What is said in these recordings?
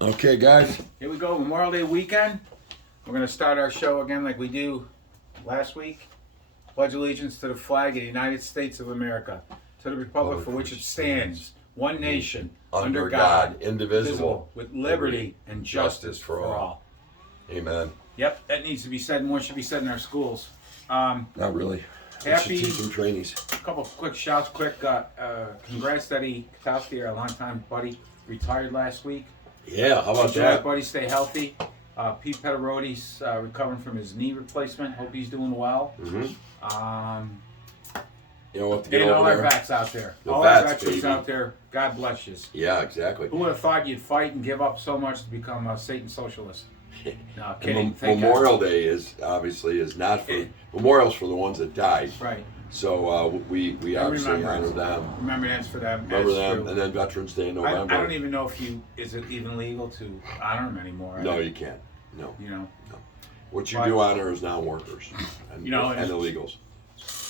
Okay, guys. Here we go, Memorial Day weekend. We're going to start our show again like we do last week. Pledge allegiance to the flag of the United States of America, to the republic for which it stands, one nation, under God, indivisible, with liberty and justice for all. Amen. Yep, that needs to be said. More should be said in our schools. Not really. Happy. Teach some trainees. A couple quick shouts. Congrats to Eddie Katowski, our longtime buddy, retired last week. Yeah, how about Enjoy that? it, buddy. Stay healthy. Pete Petteroti's recovering from his knee replacement. Hope he's doing well. Mm-hmm. You know what to get and all over our there. vets out there. The all vets, our veterans baby. out there. God bless you. Yeah, exactly. Who would have thought you'd fight and give up so much to become a Satan socialist? No, kidding. Memorial Day is not for memorials for the ones that died. Right. So we obviously honor them. Remembrance for them. Remember them, true. and then Veterans Day in November. I don't even know if is it even legal to honor them anymore. No, you can't. No. You know. No. What you do honor is non-workers and, you know, and illegals.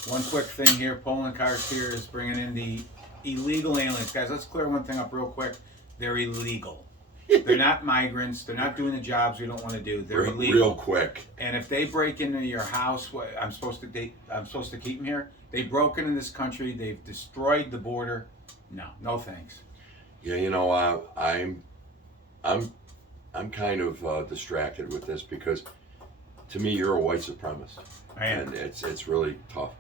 One quick thing here, Poland Cars here is bringing in the illegal aliens. Guys, let's clear one thing up real quick. They're illegal. They're not migrants. They're not doing the jobs we don't want to do. They're illegal. Real quick. And if they break into your house, I'm supposed to keep them here. They broke into this country. They've destroyed the border. No thanks. Yeah, you know, I'm kind of distracted with this because, to me, you're a white supremacist, and it's really tough.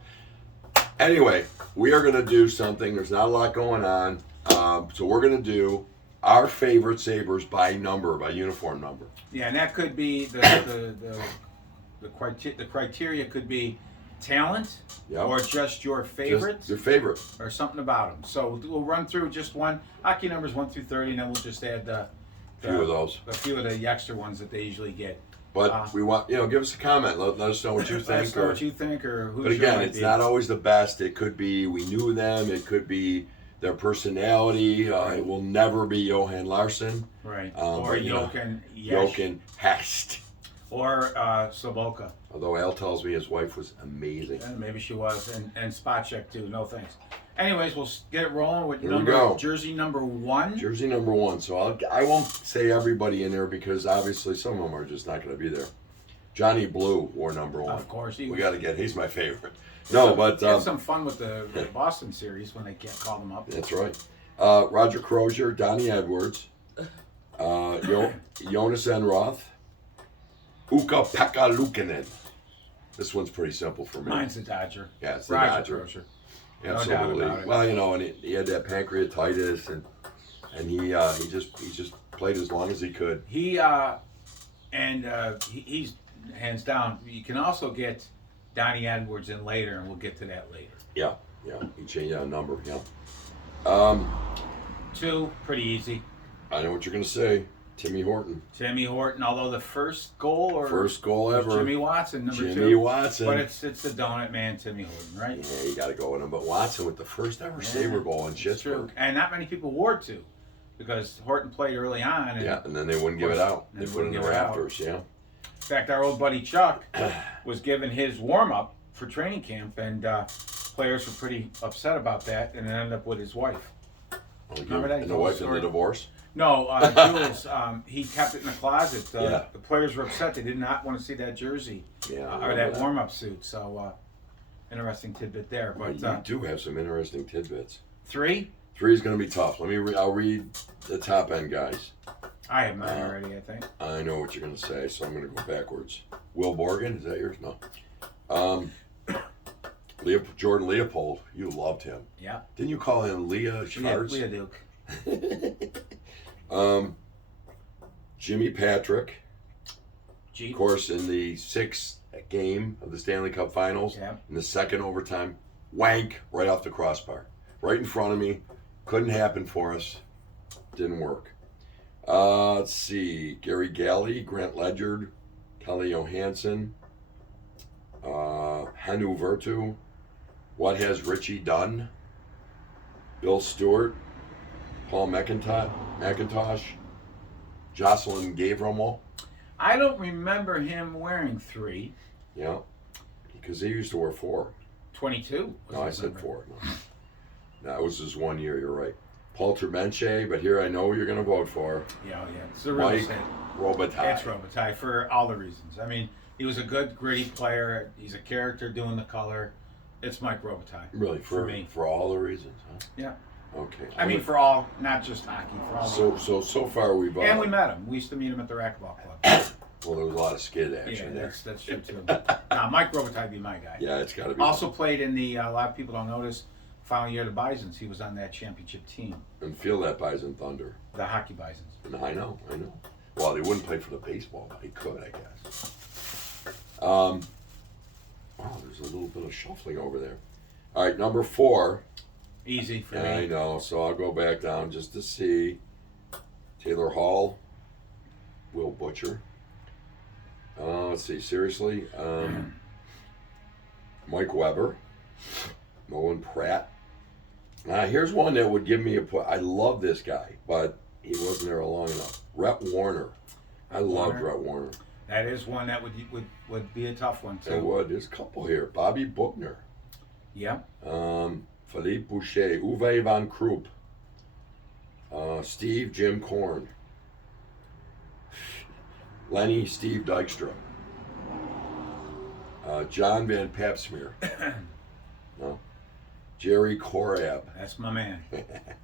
Anyway, we are going to do something. There's not a lot going on, so we're going to do our favorite Sabres by uniform number. Yeah, and that could be the criteria could be talent, or just your favorite, just your favorite, or something about them. So we'll run through just one hockey numbers 1 through 30, and then we'll just add a few of the extra ones that they usually get. But we want, give us a comment. Let us know what you think. Let us know what you think, or who's. But again, it's not always the best. It could be we knew them. It could be their personality. It will never be Johan Larsson. Right. Or Jochen Hest. Or Soboka. Although Al tells me his wife was amazing. Yeah, maybe she was. And spot check too. No thanks. Anyways, we'll get it rolling with jersey number 1. Jersey number 1. So I won't say everybody in there because obviously some of them are just not going to be there. Johnny Blue wore number 1. Of course. He's my favorite. No, but have some fun with the Boston series when they can't call them up. That's right. Roger Crozier, Donnie Edwards, Jonas Enroth, Ukko-Pekka Luukkonen. This one's pretty simple for me. Mine's the Dodger. Yeah, it's the Roger Dodger. Crozier. Absolutely. No doubt about it. Well, and he had that pancreatitis, and he just played as long as he could. He's hands down. You can also get Donnie Edwards in later, and we'll get to that later. Yeah. He changed that number. Yeah. 2, pretty easy. I know what you're gonna say. Timmy Horton, although the first goal ever. Jimmy Watson, number 2. Jimmy Watson. But it's the donut man, Timmy Horton, right? Yeah, you got to go with him. But Watson with the first ever Sabre goal in Pittsburgh. And not many people wore 2 because Horton played early on. And then they wouldn't give it out. They put it in the rafters, yeah. In fact, our old buddy Chuck was given his warm-up for training camp, and players were pretty upset about that, and it ended up with his wife. Remember that? And the wife in the divorce? No, Jules, he kept it in the closet. The players were upset. They did not want to see that jersey or that warm-up suit. So, interesting tidbit there. But you do have some interesting tidbits. 3? 3 is going to be tough. I'll read the top end guys. I have mine already, I think. I know what you're going to say, so I'm going to go backwards. Will Borgen, is that yours? No. Jordan Leopold, you loved him. Yeah. Didn't you call him Leah Schwartz? Leah Duke. Jimmy Patrick, G. of course, in the 6th game of the Stanley Cup Finals, in the second overtime, wank right off the crossbar, right in front of me. Couldn't happen for us. Didn't work. Let's see, Gary Galley, Grant Ledyard, Kelly Johansson, Hanu Vertu, What Has Richie Done, Bill Stewart, Paul McIntosh, Jocelyn Gavromel. I don't remember him wearing 3. Yeah, because he used to wear 4. 22? No, I said 4. No, it was his 1 year, you're right. Poltermenche, but here I know what you're going to vote for. Yeah, it's a real Mike estate. Robitaille. It's Robitaille for all the reasons. I mean, he was a good, gritty player. He's a character doing the color. It's Mike Robitaille. Really, for me. For all the reasons, huh? Yeah. Okay. I mean, for all, not just hockey. For all. So far we've. And we met him. We used to meet him at the racquetball club. Well, there was a lot of skid action there. That's true too. Mike Robitaille be my guy. Yeah, it's got to be. Also played in the. A lot of people don't notice. Final year of the Bisons, he was on that championship team. And feel that Bison Thunder. The hockey Bisons. And I know. Well, they wouldn't play for the baseball, but they could, I guess. Oh, there's a little bit of shuffling over there. All right, number 4. Easy for me. I know, so I'll go back down just to see. Taylor Hall, Will Butcher. Let's see, seriously. Mike Weber, Nolan Pratt. Here's one that would give me a point. I love this guy, but he wasn't there long enough. Rhett Warner. I loved Rhett Warner. That is one that would be a tough one too. It would. There's a couple here. Bobby Buckner. Yeah. Philippe Boucher, Uwe van Kroop, Steve Jim Korn, Lenny Steve Dykstra, John Van Papsmeer, no, Jerry Korab. That's my man.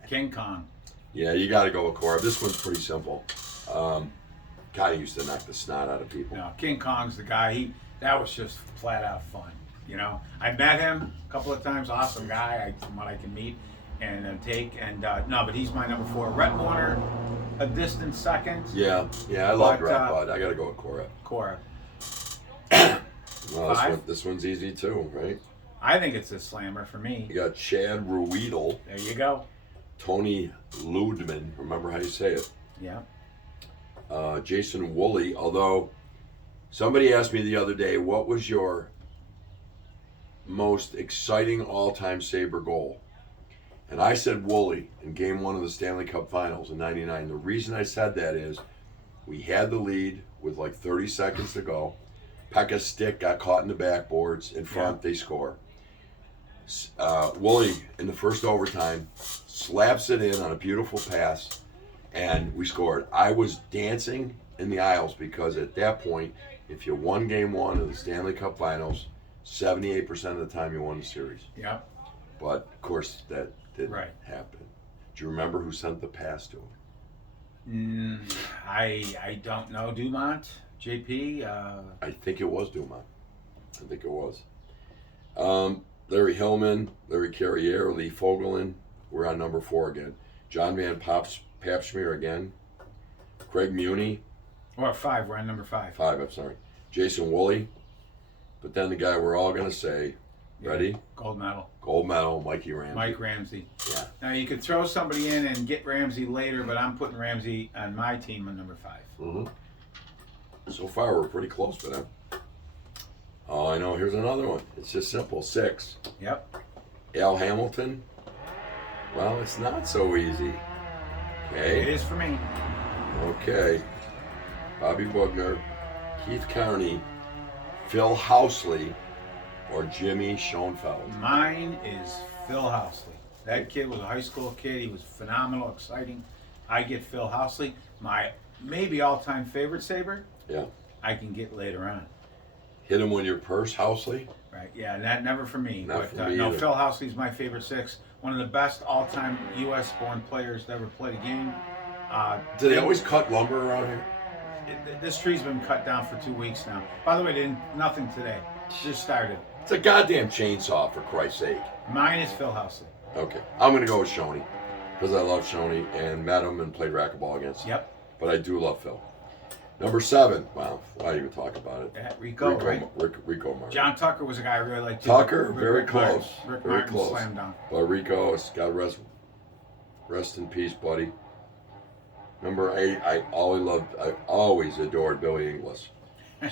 King Kong. Yeah, you got to go with Korab. This one's pretty simple. God, he used to knock the snot out of people. No, King Kong's the guy. That was just flat out fun. You know, I met him a couple of times. Awesome guy, from what I can meet and take. And no, but he's my number 4. Rhett Warner, a distant second. Yeah, I love Rhett, but I got to go with Korab. Well, this one's easy too, right? I think it's a slammer for me. You got Chad Ruedel. There you go. Tony Ludman. Remember how you say it? Yeah. Jason Woolley. Although somebody asked me the other day, what was your most exciting all-time Sabre goal? And I said Woolley in Game 1 of the Stanley Cup Finals in '99. The reason I said that is we had the lead with like 30 seconds to go. Pekka's stick got caught in the backboards. In front, they score. Woolley, in the first overtime, slaps it in on a beautiful pass, and we scored. I was dancing in the aisles because at that point, if you won Game 1 of the Stanley Cup Finals, 78% of the time you won the series. Yeah. But, of course, that didn't happen. Do you remember who sent the pass to him? I don't know. Dumont? JP? I think it was Dumont. I think it was. Larry Hillman, Larry Carrier, Lee Fogelin. We're on number 4 again. John Van Papsmeer again. Craig Muni. Or 5. We're on number 5. 5, I'm sorry. Jason Woolley. But then the guy we're all going to say, ready? Gold medal. Gold medal, Mikey Ramsey. Mike Ramsey. Yeah. Now, you could throw somebody in and get Ramsey later, but I'm putting Ramsey on my team on number 5. Mm-hmm. So far, we're pretty close for them. Oh, I know. Here's another one. It's just simple. 6. Yep. Al Hamilton. Well, it's not so easy. Okay. It is for me. Okay. Bobby Buckner, Keith Carney, Phil Housley, or Jimmy Schoenfeld. Mine is Phil Housley. That kid was a high school kid. He was phenomenal, exciting. I get Phil Housley. My maybe all-time favorite Sabre. Yeah. I can get later on. Hit him with your purse, Housley? Right, yeah, that never for me. Not for me no, either. Phil Housley's my favorite 6. One of the best all-time U.S.-born players to ever play the game. Do they always cut lumber around here? This tree's been cut down for 2 weeks now. By the way, nothing today. Just started. It's a goddamn chainsaw, for Christ's sake. Mine is Phil Housley. Okay. I'm going to go with Shoney, because I love Shoney and met him and played racquetball against him. Yep. But I do love Phil. Number 7. Wow. Why even talk about it? Yeah, Rico, right? Rico Martin. John Tucker was a guy I really liked too. Tucker, very close. Rick Very Martin close. slammed dunk. But Rico, God rest in peace, buddy. Number 8, I always adored Billy Inglis.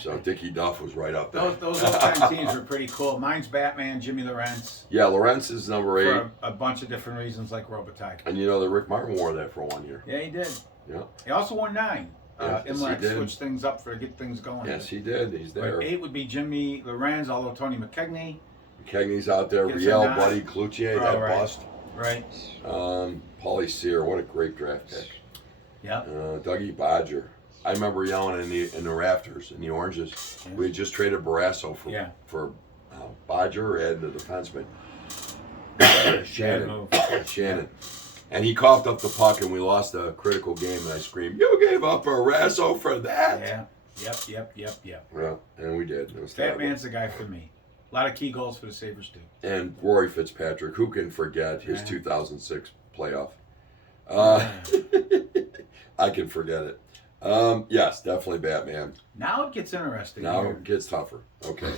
So Dickie Duff was right up there. Those old-time teams were pretty cool. Mine's Batman, Jimmy Lawrence. Yeah, Lawrence is number 8. For a bunch of different reasons, like Robitaille. And you know that Rick Martin wore that for 1 year. Yeah, he did. Yeah. He also won 9. Yes, Imlach he did. switched things up to get things going. Yes, he did. He's there. But 8 would be Jimmy Lorenz, although Tony McKegney. McKegney's out there. Gets a Riel, 9. Buddy, Cloutier, that right. bust. Right. Paulie Sear, what a great draft pick. Yeah. Dougie Bodger. I remember yelling in the rafters in the Oranges. Yeah. We had just traded Barrasso for Bodger and the defenseman Shannon. And he coughed up the puck, and we lost a critical game. And I screamed, "You gave up Barrasso for that!" Yeah. Yep. Well, and we did. It was that man's the guy for me. A lot of key goals for the Sabres too. And Rory Fitzpatrick, who can forget his 2006 playoff? I can forget it. Yes, definitely Batman. Now it gets interesting. Now it gets tougher. Okay.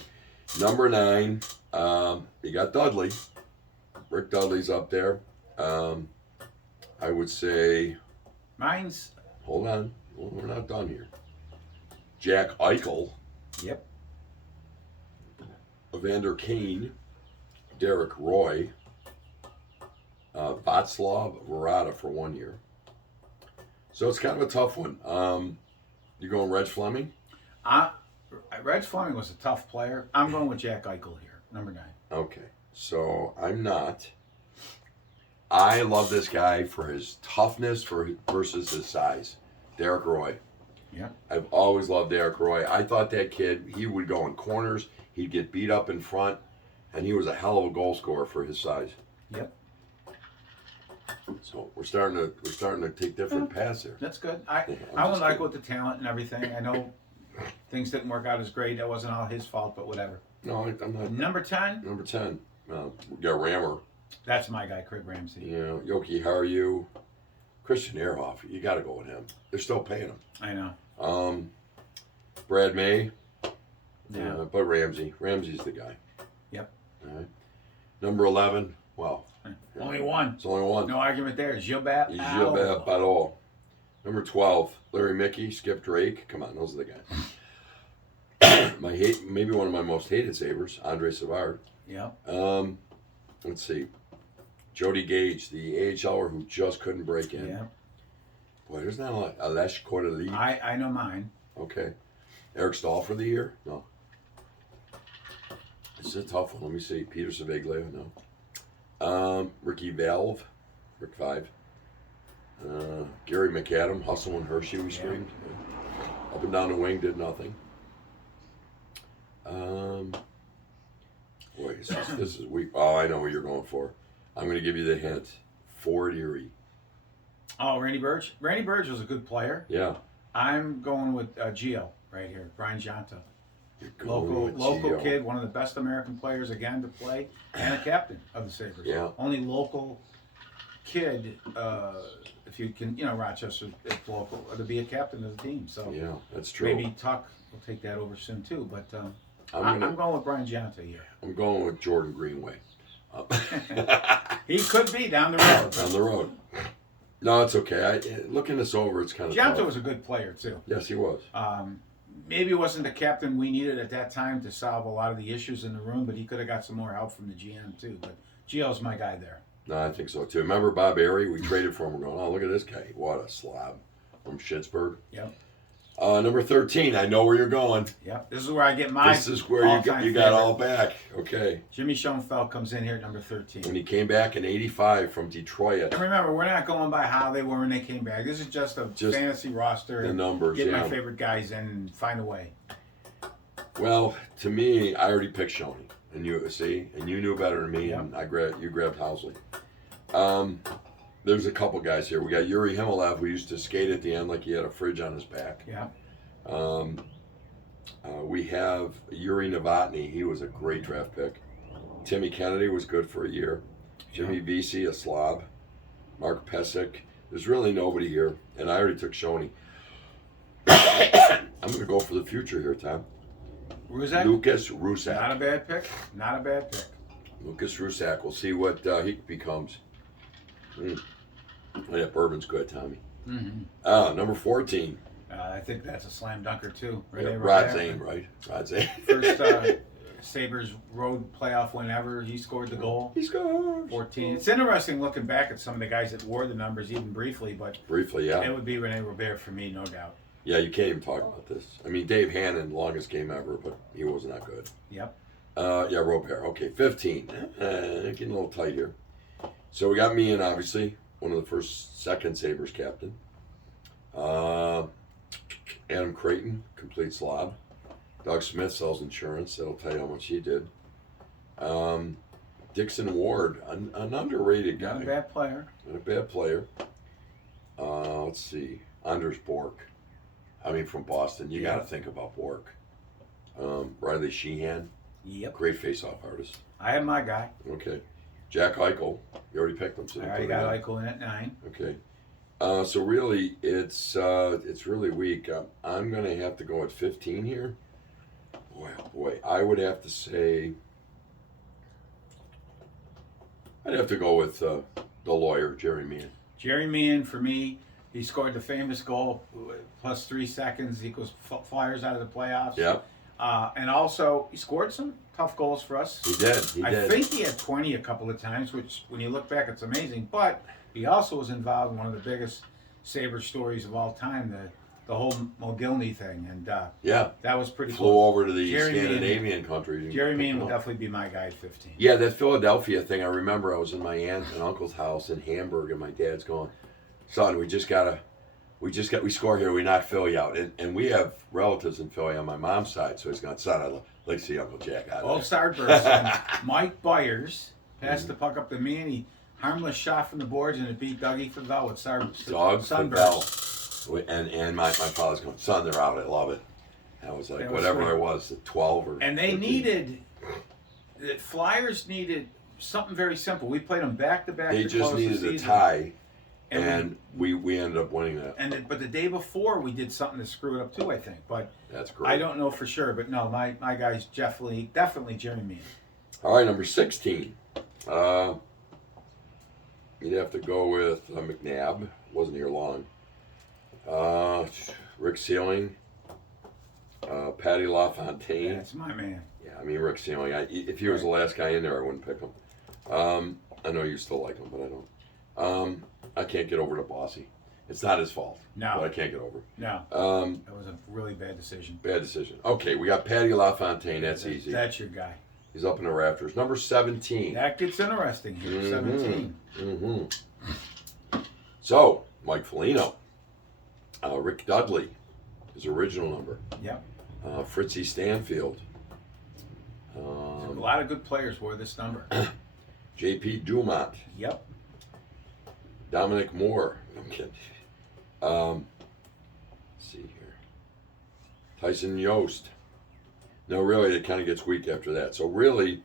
Number 9, you got Dudley. Rick Dudley's up there. I would say... Mine's... Hold on. Well, we're not done here. Jack Eichel. Yep. Evander Kane. Derek Roy. Václav Varada for 1 year. So it's kind of a tough one. You going Reg Fleming? Reg Fleming was a tough player. I'm going with Jack Eichel here, number 9. Okay, so I'm not. I love this guy for his toughness versus his size. Derek Roy. Yeah. I've always loved Derek Roy. I thought that kid, he would go in corners, he'd get beat up in front, and he was a hell of a goal scorer for his size. Yep. So we're starting to take different paths here. That's good. I would like with the talent and everything. I know things didn't work out as great. That wasn't all his fault, but whatever. No, I'm not. Number 10. Number 10. We got Rammer. That's my guy, Craig Ramsey. You know, Yoki Haru, Christian Ehrhoff. You got to go with him. They're still paying him. I know. Brad May. Yeah. But Ramsey's the guy. Yep. All right. Number 11. Wow. Only one. It's only one. No argument there. Gilbert Battle. Number 12. Larry Mickey, Skip Drake. Come on, those are the guys. Maybe one of my most hated Sabres, Andre Savard. Yeah. Let's see. Jody Gage, the AHLer who just couldn't break in. Yeah. Boy, there's not a lot. Alesh Korteli. I know mine. Okay. Eric Stahl for the year? No. This is a tough one. Let me see. Peter Saviglia? No. Ricky Valve, Rick 5. Gary McAdam, Hustle and Hershey, we screamed. Yeah. Up and down the wing, did nothing. Boy, this is weak. Oh, I know what you're going for. I'm going to give you the hint. Ford Erie. Oh, Randy Burge? Randy Burge was a good player. Yeah. I'm going with Gio right here, Brian Giunta. Local kid, one of the best American players again to play, and a captain of the Sabres. Yeah. Only local kid, if you can, Rochester is local, to be a captain of the team. So yeah, that's true. Maybe Tuck will take that over soon too. But I'm going with Brian Giunta here. I'm going with Jordan Greenway. He could be down the road. Down the road. No, it's okay. Looking this over, it's kind of Giunta was a good player too. Yes, he was. Maybe it wasn't the captain we needed at that time to solve a lot of the issues in the room, but he could have got some more help from the GM too. But Gio's my guy there. No, I think so too. Remember Bob Airy? We traded for him. We're going, oh, look at this guy. What a slob from Schittsburg. Yep. Number 13. I know where you're going. Yep. This is where I get my. This is where you got all back. Okay. Jimmy Schoenfeld comes in here at number 13. When he came back in '85 from Detroit. And remember, we're not going by how they were when they came back. This is just a fantasy roster. The numbers. Get my favorite guys in and find a way. Well, to me, I already picked Shoney, and you knew better than me, and you grabbed Housley. There's a couple guys here. We got Yuri Himalev, who used to skate at the end like he had a fridge on his back. Yeah. We have Yuri Novotny. He was a great draft pick. Timmy Kennedy was good for a year. Jimmy Vesey, a slob. Mark Pesic. There's really nobody here, and I already took Shoney. I'm going to go for the future here, Tom. Rusak? Lucas Rusak. Not a bad pick. Not a bad pick. Lucas Rusak. We'll see what he becomes. Oh, yeah, bourbon's good, Tommy. Mm-hmm. Number 14. I think that's a slam dunker, too. Rod Zane, right? Rod Zane. First Sabres road playoff win ever. He scored the goal. He scored. 14. It's interesting looking back at some of the guys that wore the numbers even briefly, but yeah. It would be Rene Robert for me, no doubt. Yeah, you can't even talk about this. I mean, Dave Hannon, longest game ever, but he wasn't that good. Yep. Yeah, Robert. Okay, 15. Getting a little tight here. So we got me in, obviously, one of the second Sabres captain. Adam Creighton, complete slob. Doug Smith sells insurance. That'll tell you how much he did. Dixon Ward, an underrated guy. Not a bad player. Not a bad player. Let's see. Anders Bork. I mean, from Boston. You got to think about Bork. Riley Sheehan. Yep. Great face-off artist. I have my guy. Okay. Jack Eichel. You already picked him. So I already got Eichel in at 9. Okay. So really, it's really weak. I'm going to have to go at 15 here. Boy, oh boy. I would have to say... I'd have to go with the lawyer, Jerry Meehan. Jerry Meehan, for me, he scored the famous goal, plus 3 seconds equals Flyers out of the playoffs. Yeah. And also, he scored some tough goals for us. He did. I think he had 20 a couple of times, which, when you look back, it's amazing. But he also was involved in one of the biggest Sabre stories of all time, the whole Mogilny thing. And that was pretty Flew cool. over to the Scandinavian countries. Jerry Meehan would definitely be my guy at 15. Yeah, that Philadelphia thing, I remember I was in my aunt and uncle's house in Hamburg, and my dad's going, son, we score here, we knock Philly out. And we have relatives in Philly on my mom's side, so he's going, son, I'd like to see Uncle Jack out Old there. Starburst. And Mike Byers passed the puck up to me, and he harmless shot from the boards, and it beat Dougie Favell with Sunburst. And my father's going, son, they're out, I love it. And I was like, whatever I was, 12 or And they 13. the Flyers needed something very simple. We played them back-to-back. They just needed a tie, and we ended up winning that. But the day before, we did something to screw it up too, I think. But that's great. I don't know for sure, but no, my guy's definitely Jerry Meehan. All right, number 16. You'd have to go with McNabb. Wasn't here long. Rick Sealing. Patty LaFontaine. That's my man. Yeah, I mean, Rick Sealing. If he was the last guy in there, I wouldn't pick him. I know you still like him, but I don't. I can't get over to Bossy. It's not his fault. No. But I can't get over. No. That was a really bad decision. Bad decision. Okay, we got Patty LaFontaine. That's easy. That's your guy. He's up in the rafters. Number 17. That gets interesting here. 17. Mm-hmm. So, Mike Foligno. Rick Dudley. His original number. Yep. Fritzy Stanfield. A lot of good players wore this number. J.P. Dumont. Yep. Dominic Moore. I'm kidding. Let's see here. Tyson Yost. No, really, it kind of gets weak after that. So really,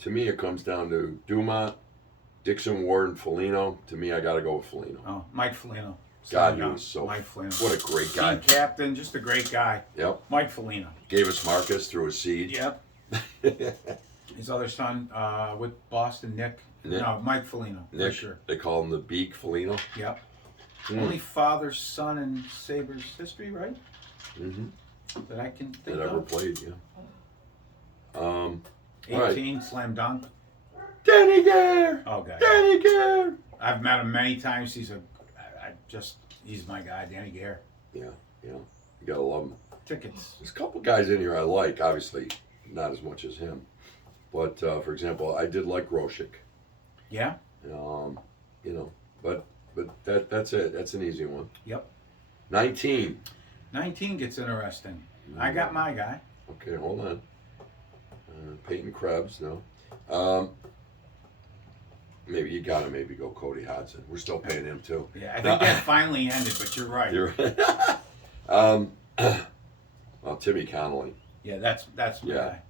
to me, it comes down to Dumont, Dixon, Ward, and Foligno. To me, I got to go with Foligno. Oh, Mike Foligno. God, he was so... Mike Foligno. What a great guy. Team captain, just a great guy. Yep. Mike Foligno. Gave us Marcus through a seed. Yep. His other son with Boston, Nick. No, Mike Foligno. Nick, for sure. They call him the Beak Foligno. Yep. Only father, son in Sabres history, right? Mm-hmm. That I can think That of. ever played, yeah. 18, right. slam dunk. Danny Gare! Oh, God. Danny Gare! I've met him many times. He's my guy, Danny Gare. Yeah. You gotta love him. Tickets. There's a couple guys in here I like, obviously not as much as him. But, for example, I did like Groshek. Yeah? But that's it. That's an easy one. Yep. 19. 19 gets interesting. I got my guy. Okay, hold on. Peyton Krebs, no. Maybe you gotta go Cody Hodgson. We're still paying him too. Yeah, I think that finally ended, but you're right. You're right. Well, Timmy Connolly. Yeah, that's my guy.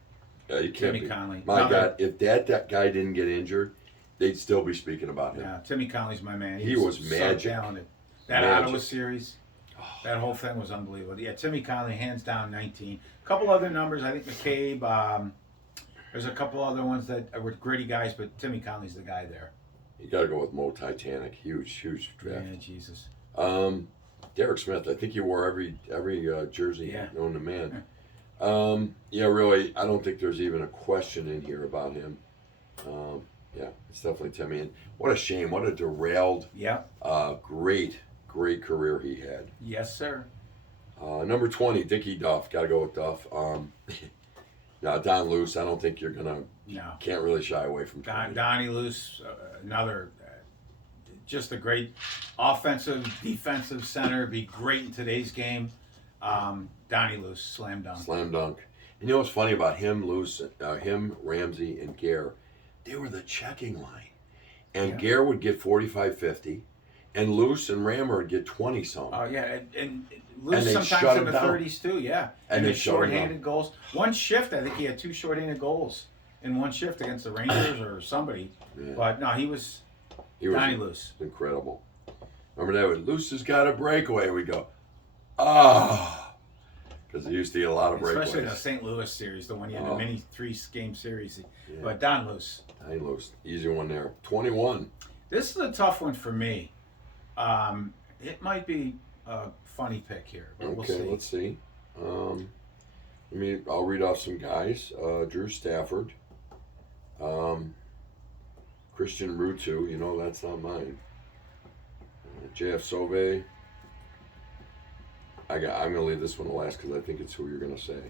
Yeah, you can't Timmy be. Connolly. My God, if that guy didn't get injured, they'd still be speaking about him. Yeah, Timmy Connolly's my man. He was magic. So talented. That Ottawa series, that whole thing was unbelievable. Yeah, Timmy Connolly, hands down, 19. A couple other numbers. I think McCabe. There's a couple other ones that were gritty guys, but Timmy Connolly's the guy there. You got to go with Mo Titanic. Huge draft. Yeah, Jesus. Derek Smith. I think he wore every jersey known to man. Yeah, really. I don't think there's even a question in here about him. Yeah, it's definitely Timmy. And what a shame. What a derailed. Yeah. Great career he had. Yes, sir. Number 20, Dickie Duff. Got to go with Duff. Now, Don Luce, I don't think you're going to, No. can't really shy away from Donnie Luce, another, just a great offensive, defensive center, be great in today's game. Donnie Luce, slam dunk. Slam dunk. And you know what's funny about him, Ramsey, and Gare? They were the checking line. And Gare would get 45, 50, and Luce and Rammer would get 20 something. Oh, yeah, and Luce sometimes in the down. 30s too, yeah. And his shorthanded goals. One shift, I think he had 2 shorthanded goals in one shift against the Rangers or somebody. Yeah. But no, he was Donnie Luce. Incredible. Remember that when Luce has got a breakaway, we go, because he used to get a lot of breakaways. Especially in the St. Louis series, the one you had a mini 3-game series. Yeah. But Don Luce. Donnie Luce, easy one there. 21. This is a tough one for me. It might be a funny pick here, but we'll see. Okay, let's see. I'll read off some guys. Drew Stafford. Christian Rutu, that's not mine. JF Sauve. I'm going to leave this one to last because I think it's who you're going to say.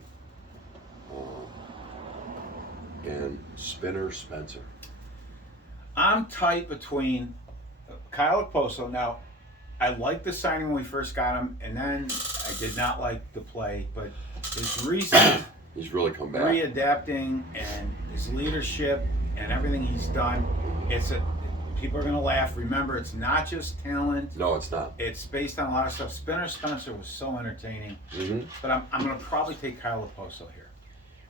And Spinner Spencer. I'm tight between Kyle Okposo. Now, I liked the signing when we first got him, and then I did not like the play, but his recent he's really come back. Readapting and his leadership and everything he's done, people are going to laugh. Remember, it's not just talent. No, it's not. It's based on a lot of stuff. Spinner Spencer was so entertaining. Mm-hmm. But I'm going to probably take Kyle Okposo here.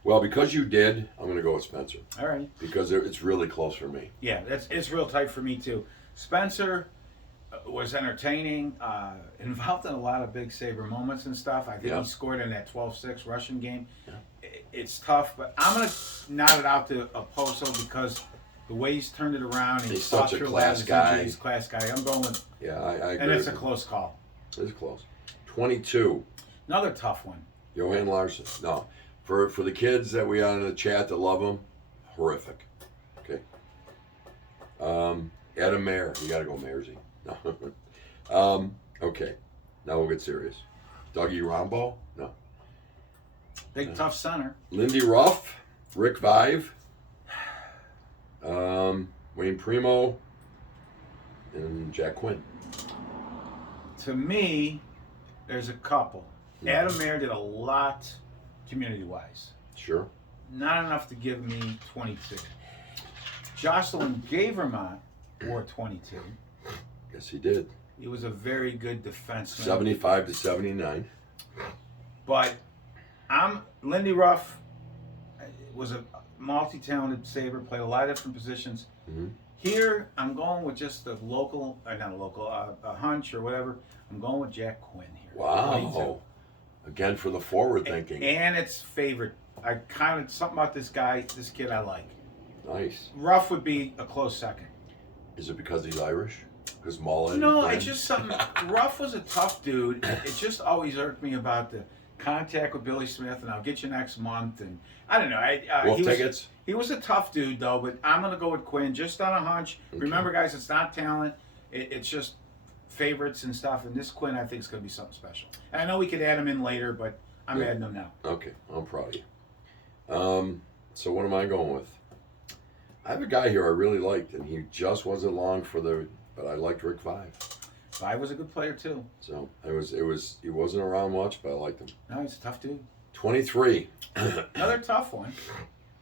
Well, because you did, I'm going to go with Spencer. All right. Because it's really close for me. Yeah, it's real tight for me, too. Spencer was entertaining, involved in a lot of big Sabre moments and stuff. I think he scored in that 12-6 Russian game. Yeah. It's tough, but I'm going to nod it out to Okposo because the way he's turned it around, he's such a class guy. He's a class guy. I'm going with. Yeah, I agree. And it's a close call. It's close. 22. Another tough one. Johan Larsson. No, for the kids that we got in the chat that love him, horrific. Okay. Adam Mayer. You got to go Mayersy. No. Okay. Now we'll get serious. Dougie Rombo. No. Big tough center. Lindy Ruff. Rick Vive. Wayne Primo, and Jack Quinn. To me, there's a couple. Adam Mayer did a lot community-wise. Sure. Not enough to give me 22. Jocelyn Gavermont wore 22. Yes, he did. He was a very good defenseman. 75 to 79. But Lindy Ruff was a multi-talented Sabre, played a lot of different positions. Mm-hmm. Here, I'm going with just a hunch or whatever. I'm going with Jack Quinn here. Wow. 22. Again, for the forward thinking. And it's favorite. Something about this kid I like. Nice. Ruff would be a close second. Is it because he's Irish? Because Mullen? No, it's just something. Ruff was a tough dude. It just always irked me about the contact with Billy Smith, and I'll get you next month. And I don't know. Wolf tickets? He was a tough dude, though, but I'm going to go with Quinn just on a hunch. Okay. Remember, guys, it's not talent. It's just favorites and stuff. And this Quinn, I think, is going to be something special. And I know we could add him in later, but I'm adding him now. Okay. I'm proud of you. So what am I going with? I have a guy here I really liked, and he just wasn't long but I liked Rick Vive. Vive was a good player, too. So he wasn't around much, but I liked him. No, he's a tough dude. 23. Another tough one.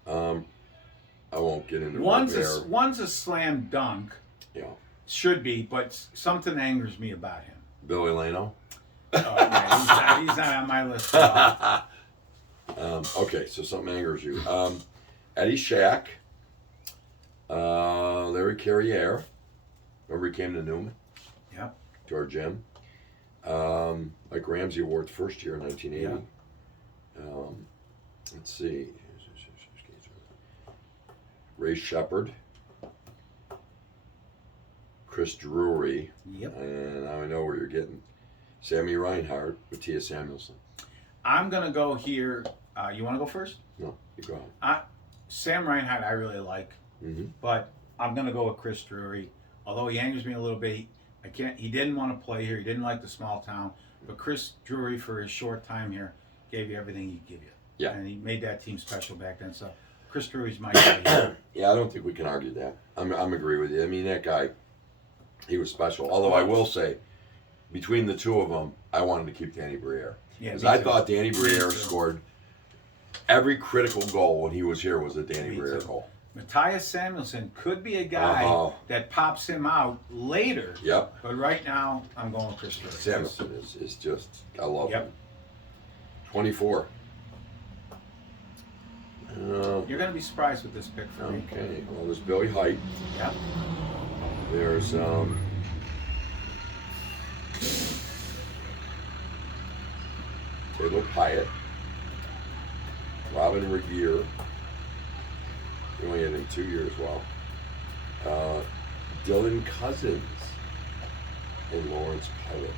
I won't get into one's a slam dunk. Yeah. Should be, but something angers me about him. Billy Lano? Oh, yeah, he's not on my list at all. Okay, so something angers you. Eddie Shack. Larry Carriere. Remember he came to Newman? Yeah. To our gym. Like Ramsey Award first year in 1980. Yeah. Let's see. Ray Shepard. Chris Drury. Yep. And I know where you're getting. Sammy Reinhart with Tia Samuelson. I'm going to go here. You want to go first? No, you go ahead. Sam Reinhart I really like. Mm-hmm. But I'm going to go with Chris Drury. Although he angers me a little bit, he didn't want to play here. He didn't like the small town. But Chris Drury, for his short time here, gave you everything he could give you. Yeah. And he made that team special back then. So Chris Drury's my guy. Yeah, I don't think we can argue that. I'm agree with you. I mean, that guy, he was special. Although I will say, between the two of them, I wanted to keep Danny Briere. Yeah, Because I thought Danny Briere scored every critical goal when he was here was a Danny Briere goal. Matthias Samuelsson could be a guy that pops him out later. Yep. But right now, I'm going with Chris Drury. Samuelsson is just, I love him. 24. You're going to be surprised with this pick for me. Okay. Well, there's Billy Height. Yep. There's Taylor Pyatt. Robin Regier. He only had him 2 years. Wow. Dylan Cousins. And Lawrence Pilot.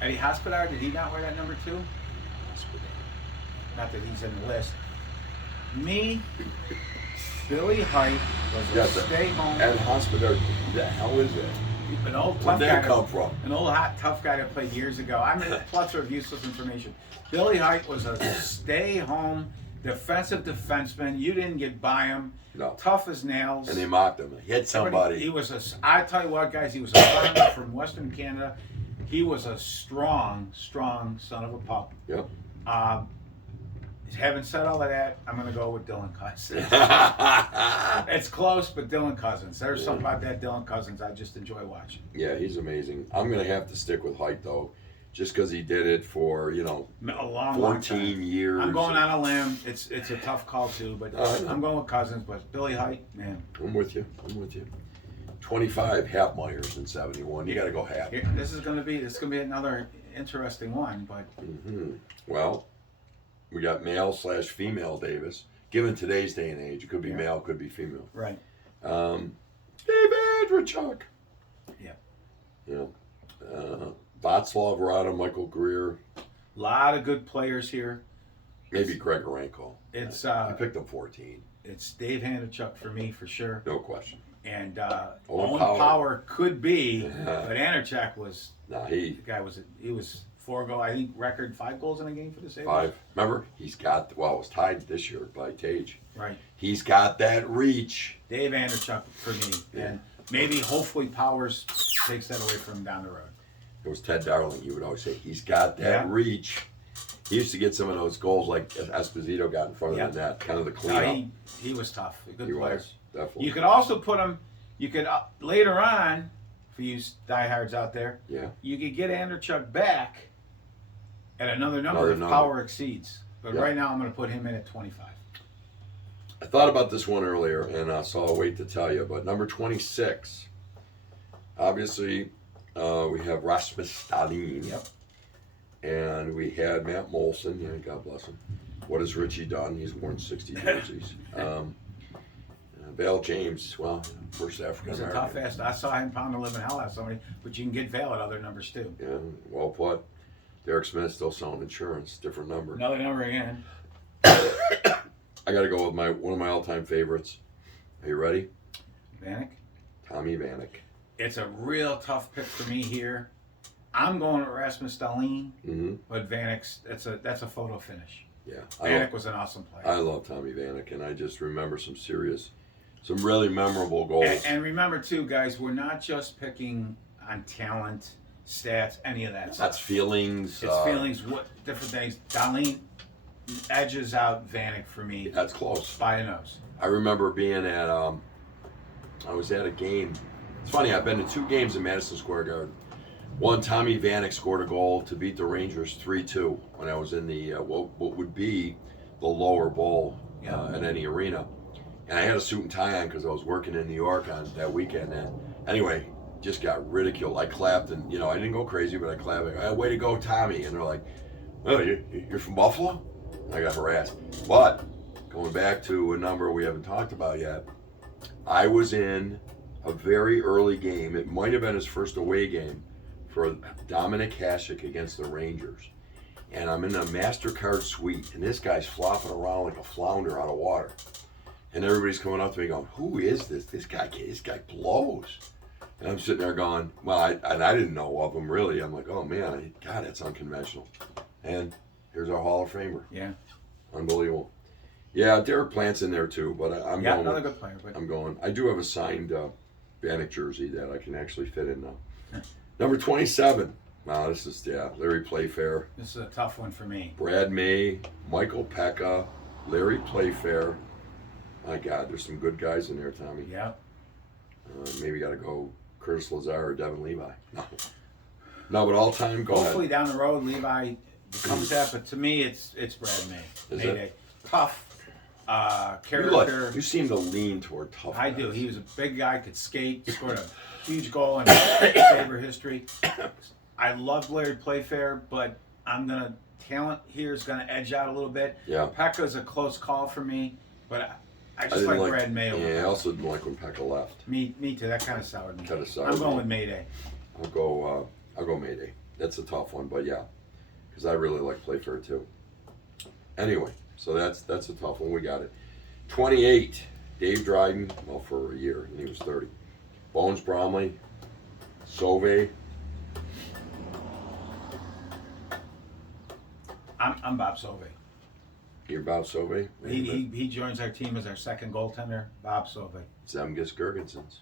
Eddie Hospodar, did he not wear that number 2? Hospodar. Not that he's in the list. Me, Billy Height was a stay-home. Ed Hospodar, who the hell is it? An old tough Where'd guy. that come from? An old hot tough guy that played years ago. I'm in a plethora of useless information. Billy Height was a stay-home defensive defenseman. You didn't get by him. No. Tough as nails. And they mocked him. He hit somebody. He was I tell you what, guys, he was a farmer from Western Canada. He was a strong son of a pup. Yep. Having said all of that, I'm going to go with Dylan Cousins. It's close, but Dylan Cousins. There's something about that Dylan Cousins I just enjoy watching. Yeah, he's amazing. I'm going to have to stick with Height, though, just because he did it for, a long 14 years. I'm going on a limb. It's a tough call, too, but I'm going with Cousins. But Billy Height, man. I'm with you. 25, Hap Myers in 71. You got to go Hap. This is going to be another interesting one, but. Well, we got male/female Davis. Given today's day and age, it could be male, could be female. Right. Dave Andrechuk. Yeah. Václav Rada, Michael Greer. A lot of good players here. Maybe Greg Orenko. I picked him 14. It's Dave Andrechuk for me, for sure. No question. And Owen Power could be, but Andrechuk was. The guy was 4 goal. I think record 5 goals in a game for the Sabres. 5. Remember, he's got. Well, it was tied this year by Tage. Right. He's got that reach. Dave Andrechuk for me, and maybe hopefully Powers takes that away from him down the road. It was Ted Darling. He would always say he's got that reach. He used to get some of those goals like Esposito got in front of the net, kind of the cleanup. He was tough. A good player. Was, definitely. You could also put him. You could later on, for you diehards out there. Yeah. You could get Andrechuk back at another number if Power exceeds. But right now, I'm going to put him in at 25. I thought about this one earlier, and so I'll wait to tell you. But number 26, obviously, we have Rasmus Dahlin. Yep. And we had Matt Molson. Yeah, God bless him. What has Richie done? He's worn 60 jerseys. Vale James, well, first African American. He's a tough ass. I saw him pound the living hell out of somebody, but you can get Vale at other numbers too. Yeah, well put. Derek Smith still selling insurance, different number. Another number again. I got to go with one of my all-time favorites. Are you ready? Vanek. Tommy Vanek. It's a real tough pick for me here. I'm going with Rasmus Dahlin, but Vanek's that's a photo finish. Yeah, Vanek was an awesome player. I love Tommy Vanek, and I just remember some really memorable goals. And remember too, guys, we're not just picking on talent, stats, any of that stuff. That's feelings. It's feelings, what different things. Dahlin edges out Vanek for me. That's close. By a nose. I remember being at I was at a game. It's funny, I've been to 2 games in Madison Square Garden. One, Tommy Vanek scored a goal to beat the Rangers 3-2 when I was in the what would be the lower bowl in any arena. And I had a suit and tie on because I was working in New York on that weekend. And anyway, just got ridiculed. I clapped, and I didn't go crazy, but I clapped. Hey, way to go, Tommy! And they're like, "Oh, you're from Buffalo?" And I got harassed. But going back to a number we haven't talked about yet, I was in a very early game. It might have been his first away game for Dominic Hasek against the Rangers. And I'm in a MasterCard suite, and this guy's flopping around like a flounder out of water. And everybody's coming up to me going, "Who is this? This guy blows." And I'm sitting there going, well, I didn't know of him really. I'm like, oh man, God, that's unconventional. And here's our Hall of Famer. Yeah. Unbelievable. Yeah, Derek Plant's in there too, but I'm Yeah, going. another good player. But I'm going. I do have a signed Bannock jersey that I can actually fit in now. Number 27. Wow, this is Larry Playfair. this is a tough one for me. Brad May, Michael Pekka, Larry Playfair. My God, there's some good guys in there, Tommy. Yeah. Maybe got to go Curtis Lazar or Devin Levi. No, but all time, go Hopefully ahead. down the road, Levi becomes that. But to me, it's Brad May. Is Mayday. Tough You, character. you seem to lean toward tough. I guys. do. He was a big guy, could skate, scored a huge goal in Sabre history. I love Larry Playfair, but talent here is gonna edge out a little bit. Yeah. Pekka's a close call for me, but I just didn't like Brad May. Yeah, I also didn't like when Pekka left. Me too. That kind of soured me. Kinda soured I'm going me. with Mayday. I'll go Mayday. That's a tough one, but yeah, because I really like Playfair too. Anyway, so that's a tough one. We got it. 28. Dave Dryden. Well, for a year, and he was 30. Bones Bromley. Sauve. I'm Bob Sauve. You're Bob Sauve. He joins our team as our second goaltender. Bob Sauve. Zemgus Girgensons.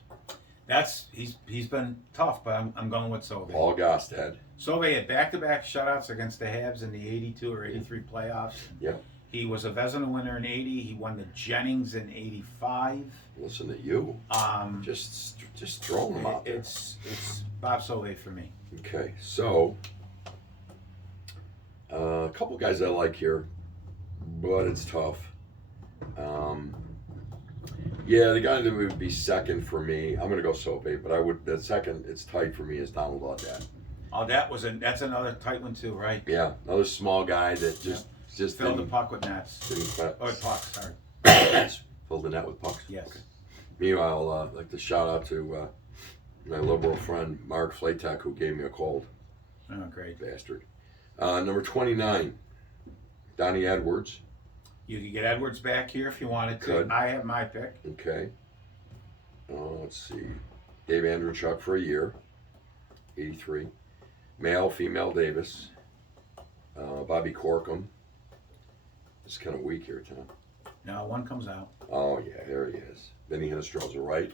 He's been tough, but I'm going with Sauve. Paul Gostad. Sauve had back-to-back shutouts against the Habs in the 82 or 83 playoffs. Yeah. He was a Vezina winner in 80. He won the Jennings in 85. Listen to you. Just throwing them out there. It's Bob Sauve for me. Okay, so a couple guys I like here, but it's tough. Yeah, the guy that would be second for me, I'm gonna go Sauve, but the second, it's tight for me, is Donald Audette. Oh, that's another tight one too, right? Yeah, another small guy that just Filled the puck with nets. didn't Oh, pucks, sorry. filled the net with pucks. Yes. Okay. Meanwhile, I'd like to shout out to my liberal friend Mark Flaytek, who gave me a cold. Oh, great. Bastard. Number 29, Donnie Edwards. You could get Edwards back here if you wanted to. Could. I have my pick. Okay. Let's see. Dave Andrewchuk for a year, 83. Male, female Davis. Bobby Corkum. It's kind of weak here, Tom. No, one comes out. Oh, yeah, there he is. Benny Hinestroza, right?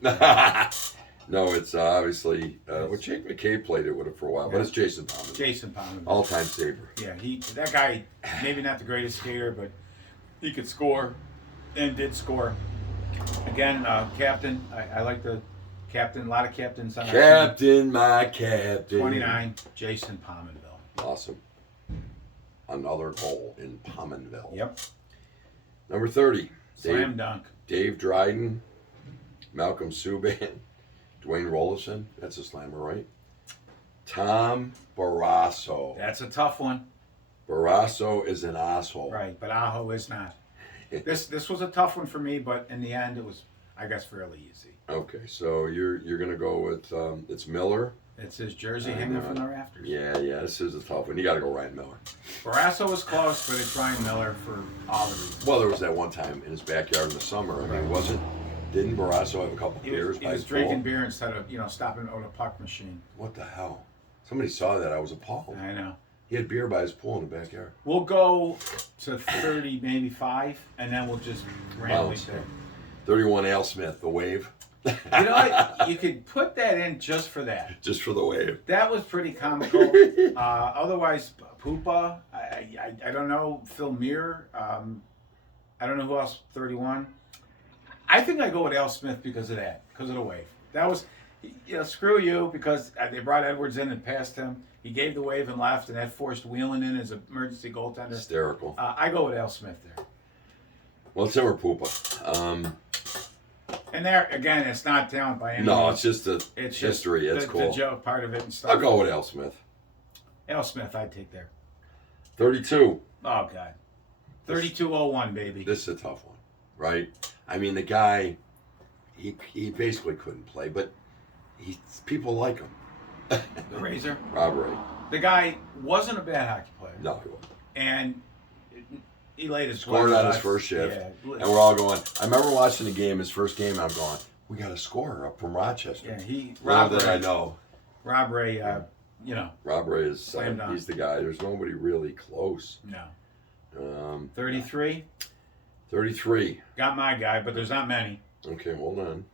No, it's obviously, Jake McCabe played it with it for a while, but it's Jason Palmer. Jason Palmer. All-time Sabre. Yeah, that guy, maybe not the greatest skater, but he could score and did score. Again, captain. I like the captain. A lot of captains on our team. Captain, my captain. 29, Jason Pominville. Awesome. Another goal in Pominville. Yep. Number 30. Slam dunk. Dave Dryden, Malcolm Subban, Dwayne Rollison. That's a slammer, right? Tom Barrasso. That's a tough one. Barrasso is an asshole. Right, but Aho is not. This was a tough one for me, but in the end, it was, I guess, fairly easy. Okay, so you're gonna go with it's Miller. It's his jersey hanging from the rafters. Yeah, this is a tough one. You got to go Ryan Miller. Barrasso was close, but it's Ryan Miller for all the reasons. Well, there was that one time in his backyard in the summer. I mean, didn't Barrasso have a couple beers? He was drinking beer instead of stopping on a puck machine. What the hell? Somebody saw that. I was appalled. I know. He had beer by his pool in the backyard. We'll go to 30, maybe 5, and then we'll just randomly there. 31 Al Smith, the wave. You know what? You could put that in just for that. Just for the wave. That was pretty comical. Otherwise, Poopa, I don't know. Phil Muir, I don't know who else. 31. I think I go with Al Smith because of that, because of the wave. That was, screw you, because they brought Edwards in and passed him. He gave the wave and left, and that forced Whelan in as an emergency goaltender. Hysterical. I go with Al Smith there. Well, it's never Poopa. And there, again, it's not talent by any means. No, it's just It's history. Just It's the cool. joke part of it and stuff. I'll go with Al Smith. Al Smith, I'd take there. 32. Oh, God. 32-01, baby. This is a tough one, right? I mean, the guy, he basically couldn't play, but people like him. The Razor. Rob Ray. The guy wasn't a bad hockey player. No, he wasn't. And he laid his Scored on his life. first shift. Yeah. And we're all going, I remember watching the game, his first game, and I'm going, we got a scorer up from Rochester. Yeah, Rob Ray, I know. Rob Ray, Rob Ray is, Slam dunk. he's the guy. There's nobody really close. No. 33. 33. Got my guy, but there's not many. Okay, hold on.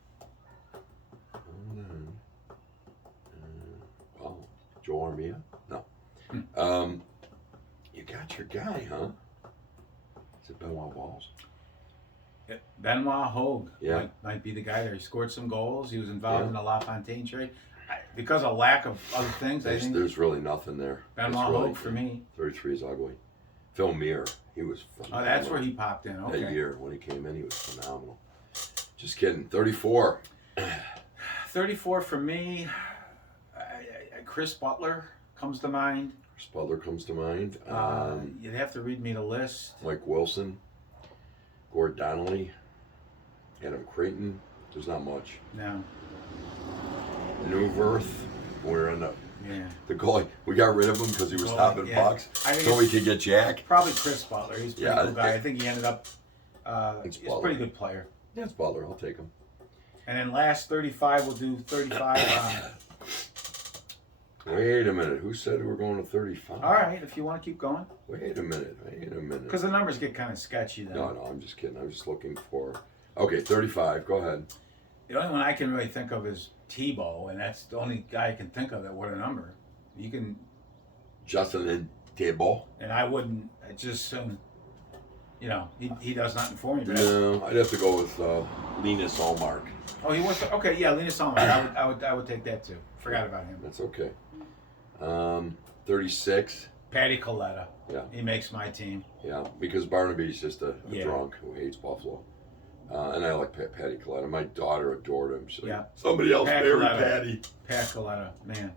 Oh, Joe Armia? No. You got your guy, huh? Is it Benoit Balls? Benoit Hogue Yeah. might be the guy there. He scored some goals. He was involved in the LaFontaine trade. Because of lack of other things, I think There's really nothing there. Benoit Hogue for me. 33 is ugly. Phil Muir, he was phenomenal. Oh, that's where he popped in. Okay. That year when he came in, he was phenomenal. Just kidding. 34. 34 for me. Chris Butler comes to mind. Chris Butler comes to mind. You'd have to read me the list. Mike Wilson. Gord Donnelly. Adam Creighton. There's not much. No. Newverth. We're in the goalie. We got rid of him because he was stopping pucks, so we could get Jack. Probably Chris Butler. He's a pretty cool guy. I think he ended up. He's a pretty good player. Yeah, it's Butler. I'll take him. And then last 35, we'll do 35. Wait a minute. Who said we were going to 35? All right, if you want to keep going. Wait a minute. Because the numbers get kind of sketchy then. No, I'm just kidding. I was just looking for. Okay, 35. Go ahead. The only one I can really think of is Tebow, and that's the only guy I can think of that would a number. You can. Justin and Tebow. And I wouldn't. I just assume. He does nothing for me. No, I'd have to go with Linus Allmark. Oh, he was okay. Yeah, Linus Allmark. I would take that too. Forgot about him. That's okay. 36. Patty Coletta. Yeah. He makes my team. Yeah, because Barnaby's just a drunk who hates Buffalo. And I like Patty Coletta. My daughter adored him. So somebody else married Patty. Pat Coletta, man.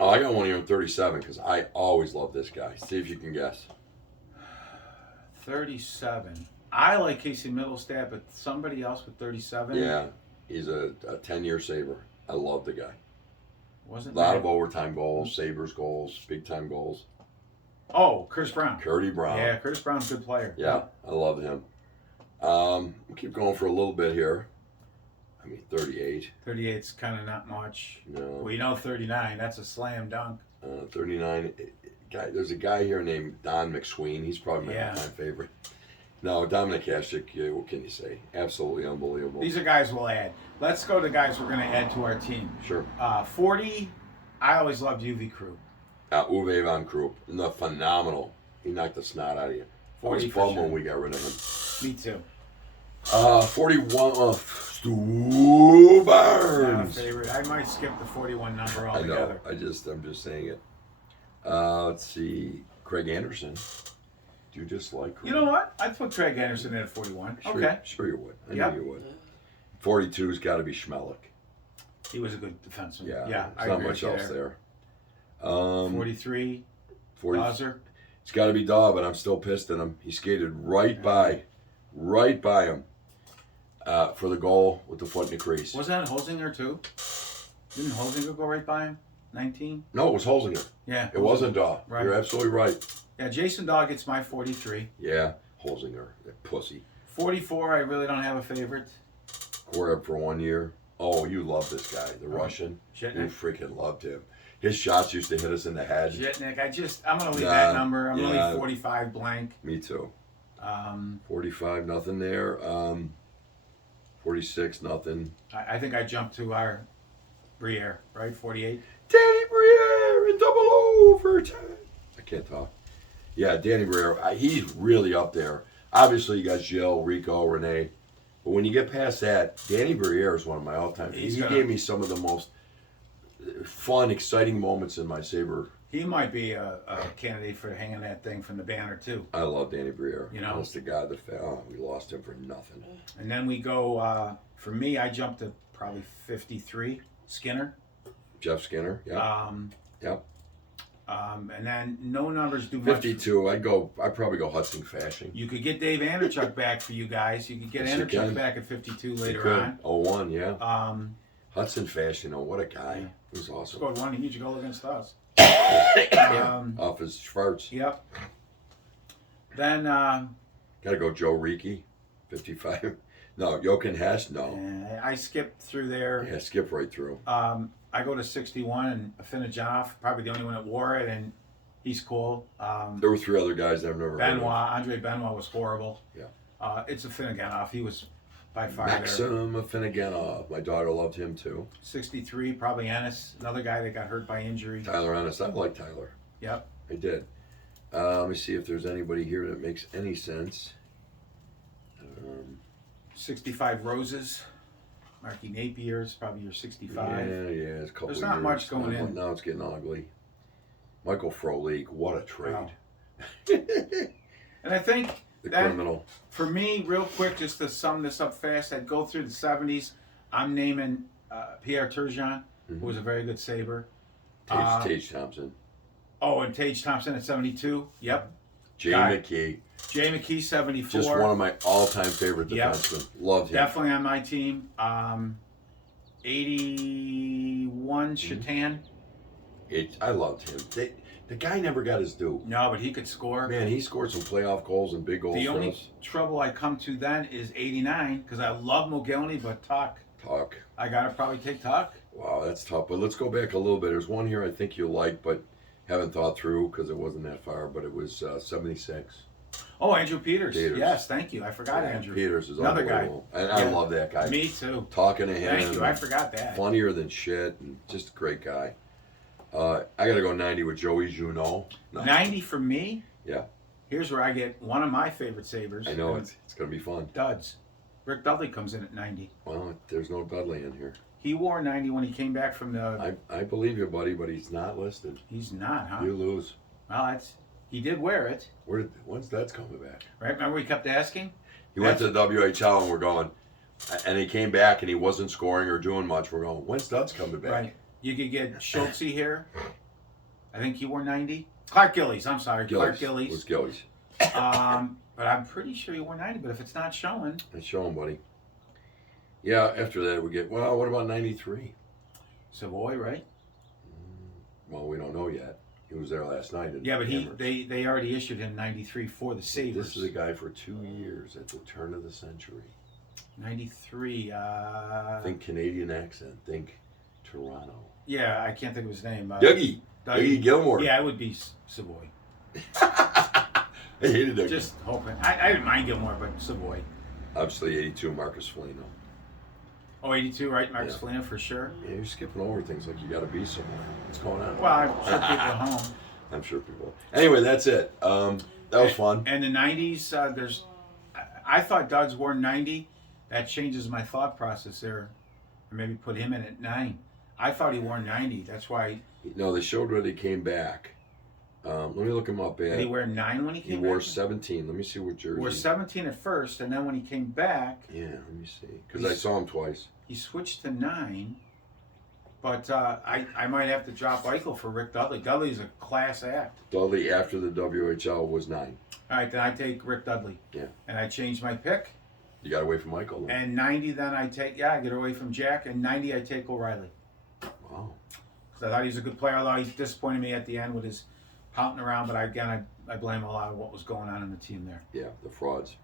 Oh, I got one here on 37 because I always love this guy. See if you can guess. 37. I like Casey Middlestat, but somebody else with 37. Yeah, he's a 10-year Sabre. I love the guy. Wasn't a lot of overtime goals, Sabres goals, big time goals. Oh, Curtis Brown. Curtis Brown. Yeah, Curtis Brown's a good player. Yeah, I love him. We'll keep going for a little bit here. 38. 38's kind of not much. No. Well, 39. That's a slam dunk. 39. There's a guy here named Don McSween. He's probably my all-time favorite. No, Dominic Hasek, what can you say? Absolutely unbelievable. These are guys we'll add. Let's go to guys we're going to add to our team. Sure. 40, I always loved Uwe Krupp. Uwe van Krupp. Phenomenal. He knocked the snot out of you. 40 I was bummed when we got rid of him. Me too. 41, Stu Barnes. Favorite. I might skip the 41 number altogether. I know. I'm just saying it. Let's see. Craig Anderson. Do you just like Craig? You know what? I'd put Craig Anderson in at 41. Okay. Sure you would. I know you would. 42's got to be Schmelik. He was a good defenseman. Yeah. There's not much else there. 43. Bowser. It's got to be Daw, but I'm still pissed at him. He skated right by him for the goal with the foot in the crease. Was that Holzinger too? Didn't Holzinger go right by him? 19? No, it was Holzinger. Yeah. It wasn't Daw. Right. You're absolutely right. Yeah, Jason Daw gets my 43. Yeah, Holzinger, that pussy. 44, I really don't have a favorite. Koreb for 1 year. Oh, you love this guy, the Russian. Zhitnik. You freaking loved him. His shots used to hit us in the head. Zhitnik, I'm going to leave that number. I'm going to leave 45 blank. Me too. 45, nothing there. 46, nothing. I think I jumped to our Briere, right? 48. Danny Briere in double overtime. I can't talk. Yeah, Danny Briere, he's really up there. Obviously, you got Gilles, Rico, Renee. But when you get past that, Danny Briere is one of my all-time. He gave me some of the most fun, exciting moments in my Sabre. He might be a candidate for hanging that thing from the banner, too. I love Danny Briere. Honest to God, we lost him for nothing. And then we go, for me, I jumped to probably 53. Skinner. Jeff Skinner, yeah. Yep. And then no numbers do much. 52, I'd probably go Hudson Fasching. You could get Dave Anderchuk back for you guys. You could get Anderchuk back at 52 later on. 01, yeah. Hudson Fasching, what a guy. Yeah. He was awesome. Scored one huge goal against us. Off his Schwartz. Yep. Then gotta go Joe Ricci, 55. No, Jochen Hess, no. I skipped through there. Yeah, skip right through. I go to 61 and Afinogenov, probably the only one that wore it, and He's cool. There were 3 other guys that I've never heard of. Andre Benoit was horrible. Yeah. It's a Finneganov. He was by far Maxim Finneganov. My daughter loved him too. 63, probably Ennis, another guy that got hurt by injury. Tyler Ennis. I like Tyler. Yep. I did. Let me see if there's anybody here that makes any sense. 65 Roses. Marky Napier's probably your 65. Yeah, it's a couple There's of not years. much going in. Now it's getting ugly. Michael Frolik, what a trade. Wow. And I think The that, criminal. for me, real quick, just to sum this up fast, I'd go through the 70s. I'm naming Pierre Turgeon, who was a very good Sabre. Tage Thompson. Oh, and Tage Thompson at 72. Yep. Jay McKee. Jay McKee, 74. Just one of my all-time favorite defensemen. Loved him. Definitely on my team. 81 Shatan. I loved him. The guy never got his due. No, but he could score. Man, he scored some playoff goals and big goals The for only us. trouble I come to then is 89, because I love Mogilny, but Tuck. I got to probably take Tuck. Wow, that's tough. But let's go back a little bit. There's one here I think you'll like, but haven't thought through because it wasn't that far, but it was 76. Oh, Andrew Peters. Yes, thank you. I forgot Andrew. Peters is another guy. And I love that guy. Me too. Talking to him. Thank you. I forgot that. Funnier than shit, and just a great guy. I got to go 90 with Joey Junot. 90 for me? Yeah. Here's where I get one of my favorite Sabres. I know, it's going to be fun. Duds. Rick Dudley comes in at 90. Well, there's no Dudley in here. He wore 90 when he came back from the... I believe you, buddy, but he's not listed. He's not, huh? You lose. Well, he did wear it. When's that's coming back? Right? Remember we kept asking? He went to the WHL and we're going, and he came back and he wasn't scoring or doing much. We're going, when's Dud's coming back? Right. You could get Schultze here. I think he wore 90. Clark Gillies. I'm sorry. Clark Gillies. It was Gillies. But I'm pretty sure he wore 90. But if it's not showing... It's showing, buddy. Yeah, after that we get, well, what about 93? Savoy, right? Well, we don't know yet. He was there last night. Yeah, but they already issued him 93 for the Sabres. This is a guy for 2 years at the turn of the century. 93. Think Canadian accent. Think Toronto. Yeah, I can't think of his name. Dougie Gilmore. Yeah, it would be Savoy. I hated that. Just hoping. I didn't mind Gilmore, but Savoy. Obviously, 82, Marcus Foligno. Oh, 82, right? Marcus Foligno for sure. Yeah, you're skipping over things like you got to be somewhere. What's going on? Well, I'm sure people at home. I'm sure people. Anyway, that's it. That was fun. And the 90s, I thought Duds wore 90. That changes my thought process there. Or maybe put him in at 9. I thought he wore 90. That's why. No, they showed when he came back. Let me look him up. Did he wear 9 when he came back? He wore 17. Let me see what jersey. He wore 17 at first, and then when he came back... Yeah, let me see. Because I saw him twice. He switched to 9, but I might have to drop Eichel for Rick Dudley. Dudley's a class act. Dudley, after the WHL, was 9. All right, then I take Rick Dudley. Yeah. And I changed my pick. You got away from Eichel, then. And 90, then I take... Yeah, I get away from Jack. And 90, I take O'Reilly. Wow. Because I thought he was a good player, although he disappointed me at the end with his pouting around. But I blame a lot of what was going on in the team there. Yeah, the frauds.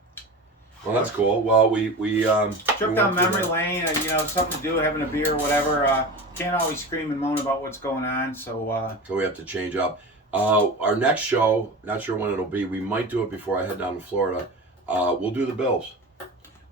Well, that's cool. Well, we trip down memory lane, and something to do, having a beer, whatever. Can't always scream and moan about what's going on, so we have to change up. Our next show, not sure when it'll be. We might do it before I head down to Florida. We'll do the Bills.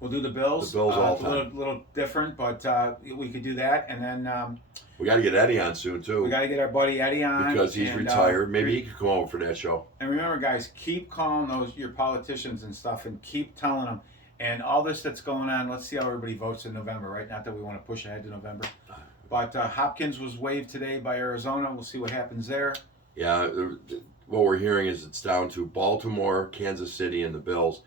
We'll do the Bills. The Bills all the time. A little different, but we could do that, and then we got to get Eddie on soon too. We got to get our buddy Eddie on because he's retired. Maybe he could come over for that show. And remember, guys, keep calling your politicians and stuff, and keep telling them. And all this that's going on, let's see how everybody votes in November, right? Not that we want to push ahead to November. But Hopkins was waived today by Arizona. We'll see what happens there. Yeah, what we're hearing is it's down to Baltimore, Kansas City, and the Bills.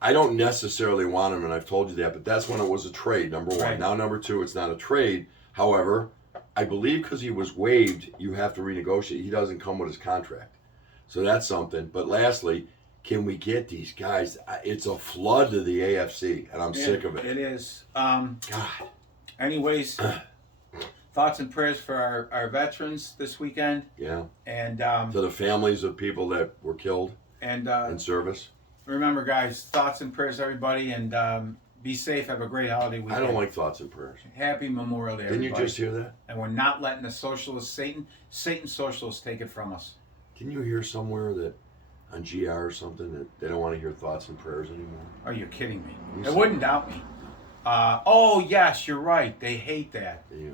I don't necessarily want him, and I've told you that, but that's when it was a trade, number one. Right. Now, number two, it's not a trade. However, I believe because he was waived, you have to renegotiate. He doesn't come with his contract. So that's something. But lastly, can we get these guys? It's a flood to the AFC, and I'm sick of it. It is. God. Anyways, thoughts and prayers for our veterans this weekend. Yeah. And to the families of people that were killed and in service. Remember, guys, thoughts and prayers, everybody, and be safe. Have a great holiday weekend. I don't like thoughts and prayers. Happy Memorial Day, everybody. Didn't you just hear that? And we're not letting the socialists, Satan socialists, take it from us. Didn't you hear somewhere that on GR or something that they don't want to hear thoughts and prayers anymore? Are you kidding me? It wouldn't doubt me. Oh, yes, you're right. They hate that. Yeah.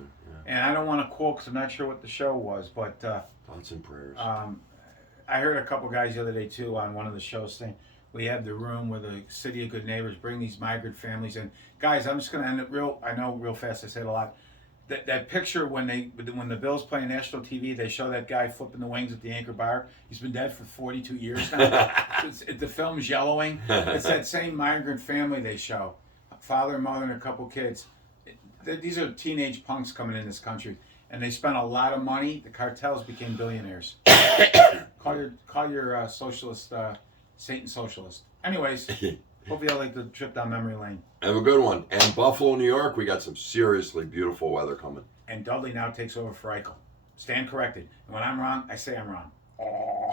And I don't want to quote because I'm not sure what the show was, but Thoughts and prayers. I heard a couple guys the other day too on one of the shows saying we have the room where the City of Good Neighbors bring these migrant families in. Guys, I'm just going to end it real fast. I said a lot. That picture when the Bills play on national TV, they show that guy flipping the wings at the Anchor Bar. He's been dead for 42 years now. The film's yellowing. It's that same migrant family they show, father, mother, and a couple kids. These are teenage punks coming in this country, and they spent a lot of money. The cartels became billionaires. Call your socialist Satan socialist. Anyways, hopefully y'all like the trip down memory lane. Have a good one. And Buffalo, New York, we got some seriously beautiful weather coming. And Dudley now takes over for Eichel. Stand corrected. And when I'm wrong, I say I'm wrong.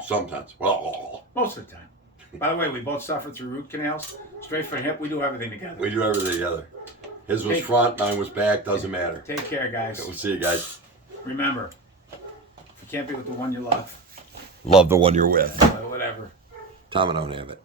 Sometimes. Well, most of the time. By the way, we both suffered through root canals. Straight for hip, we do everything together. We do everything together. His was front, mine was back, doesn't matter. Take care, guys. We'll see you guys. Remember, if you can't be with the one you love, love the one you're with. Whatever. Tom, I don't have it.